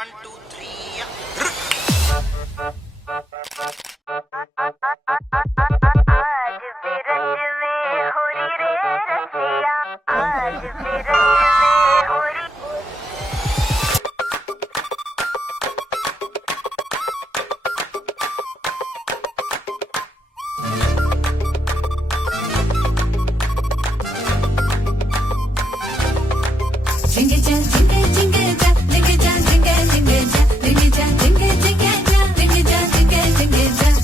1 2 3 आज बिरंज में हो रही रे रसिया, आज बिरंज में हो रही। Jingle jam, jingle jingle jam, jingle jam, jingle jingle jam, jingle jam, jingle jingle jam, jingle jam, jingle jingle jam.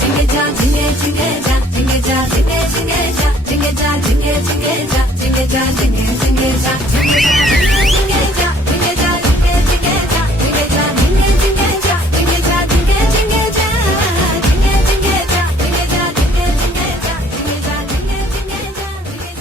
Jingle jam, jingle jingle jam, jingle jam, jingle jingle jam, jingle jam, jingle jingle jam, jingle jam, jingle jingle jam, jingle jam, jingle jingle jam, jingle jam, jingle jingle jam, jingle jam, jingle jingle jam, jingle jam, jingle jam, jingle jingle jam, jingle jam, jingle jingle jam, jingle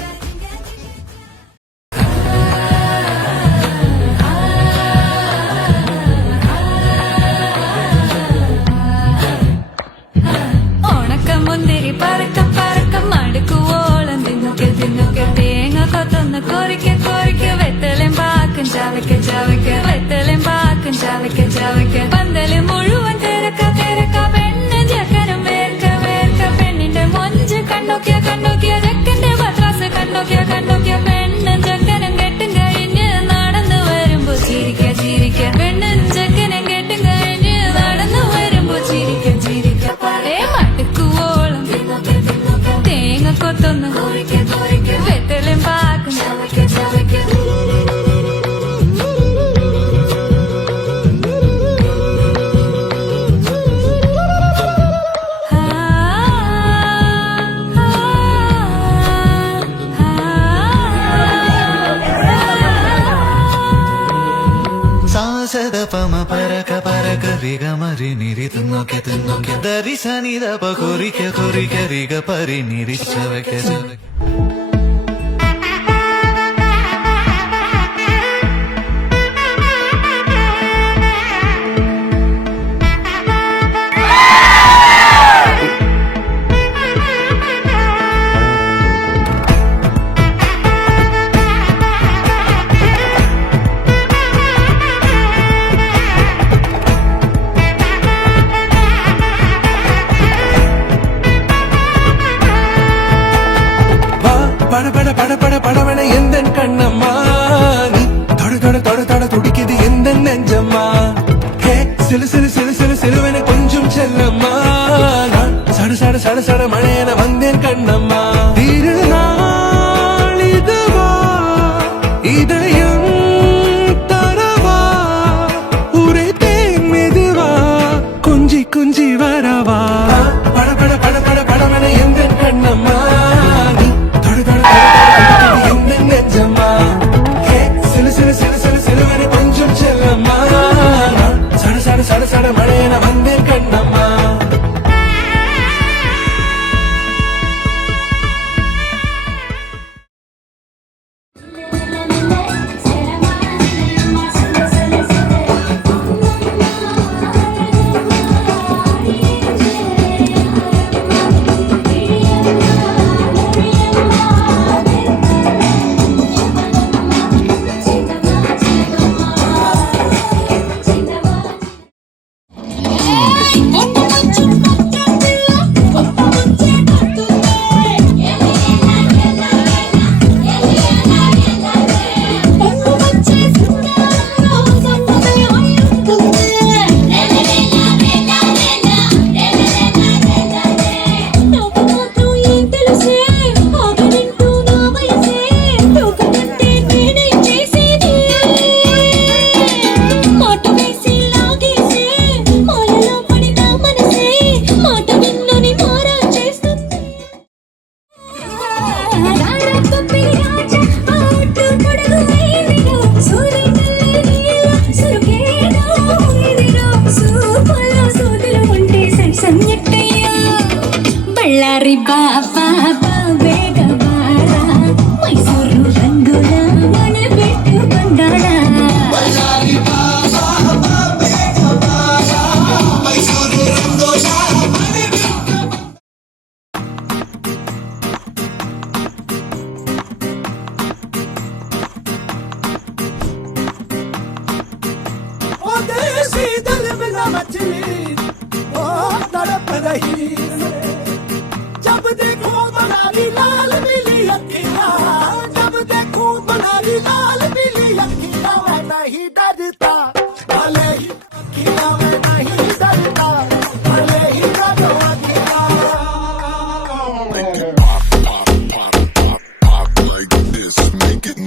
മുന്തിരി പറക്ക പറക്ക മടുക്കുവോളം തിന്നുക്കെ തിന്നുക്കെ തേങ്ങ കൊത്തൊന്ന് കൊറിക്ക കൊറിക്ക വെത്തലും പാക്കും ചവയ്ക്ക ചവയ്ക്ക വെത്തലും പാക്കും ചവയ്ക്ക ചവയ്ക്ക പന്തല് മുഴുവൻ തിരക്ക തിരക്ക പെണ്ണ് ചെക്കനും വേർക്ക വേർക്ക പെണ്ണിന്റെ മൊഞ്ച് കണ്ണോക്കിയ കണ്ണോക്കിയ ചെക്കന്റെ പത്രാസ് കണ്ണോക്കിയ കണ്ണോക്കിയ പെണ്ണും ചെക്കനും കെട്ടും കഴിഞ്ഞ് നടന്നു വരുമ്പോ ചിരിക്ക ചിരിക്ക പെണ്ണും ചെക്കനും കെട്ടും കഴിഞ്ഞ് നടന്നു വരുമ്പോ ചിരിക്ക ചിരിക്ക പഴയ മടുക്കുവോളം തേങ്ങ കൊത്തൊന്ന് വെത്തലും പാക്കും ചവയ്ക്ക ചവയ്ക്ക സാസദ പമ പരക പരക റിഗ മരി നിരി തിന്നോക്കെ തിന്നോക്കെ ദരി സനി ദപ കൊറിക്ക കൊറിക്ക റിഗ പരി നിരി ചവയ്ക്ക ചവയ്ക്ക பட பட பட பட படவன எந்த கண்ணம்மா நீ தொட தொட தொட தொட துடிக்குது எந்த நெஞ்சம்மா ஹே சிலு சிலு சிலு சிலு சிலுவன கொஞ்சம் செல்லம்மா நான் சட சட சட சட மழையன வந்தேன் கண்ணம்மா திருநாள் இதுவா இதயம் தரவா ஊரே தேன் மெதுவா குஞ்சி குஞ்சி வரவா பட பட பட பட படவன எந்த கண்ணம்மா நீ தொட தொட எந்த நெஞ்சம்மா ஹே சிலு சிலு சிலு சிலு சிலுவன கொஞ்சம் செல்லம்மா நான் சட சட சட சட மழையன வந்தேன் கண்ணம்மா कहीं से जब देखो बनारी लाल पीली अखियां जब देखो बनारी लाल पीली अखियां मैं नहीं डरता भले ही अखियां मैं नहीं डरता भले ही डरो अखियां Make it pop, pop, pop, pop, pop like this. Make it